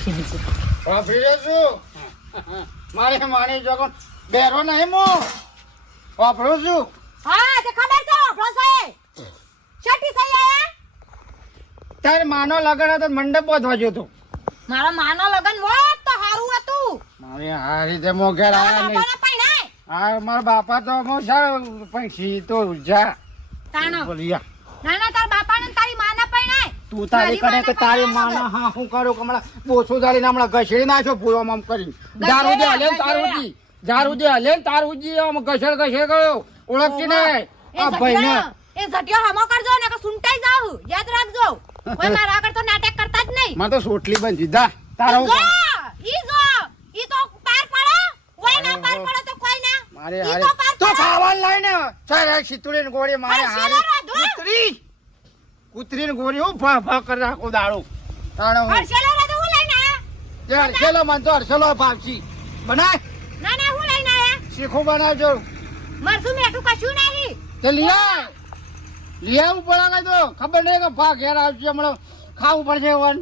વાપરી છું મારે માની જગન બેરો નહીં મો વાપરું છું. હા તે ખબર છે વાપરો છે છઠ્ઠી સહી આયા તારે માનો લગન હતો મંડપ પહોંચવા ગયો તો મારા માનો લગન હોત તો હારું હતું. મારે આ રીતે મો ઘેર આયા નહીં. બાપાને પૈણાય આ મારા બાપા તો મો સાર પૈસી તો જા તાનો બોલિયા ના ના તાર બાપાને ને તારી માને પૈણાય તું તારી કરે કે તારી માના હા હું કરું કે હમણાં પોછું ધારીને હમણાં ઘસેડી નાખ્યો પૂરો આમ કરી દારૂ દે હલે તારુજી દારૂ દે હલે તારુજી આમ ઘસેડ ગયો ઓળખતી નહીં આ ભાઈને એ ઝટિયો હમો કરજો ને કે સુંટાઈ જાવ યાદ રાખજો કોઈ મારા આગળ તો નાટક કરતા જ નહીં. માં તો સોટલી બંધી દા તારો ઈ તો પાર પડે ઓય ના પાર પડે તો કોઈ ના મારે ઈ હારે તો પાર તો પડે. ખાવા લઈને ચાલ સિતુડી ને ગોળી મારે અરે હારે શેલા રાધો. કૂતરી ને ગોળી હું ભા ભા કરી રાખો દાડો તાણો હું હર્ષેલો રાધો હું લઈને આયા? તે હરસેલો મન તો હરસેલો ભાવસી બનાય ના ના હું લઈને આયા? શીખો બનાવજો મરસું મેઠું કશું નહીં. તે લીયા ઉપર આગળ તો ખબર નહીં કે ભા ઘેર આવશે હમણાં ખાવું પડશે વન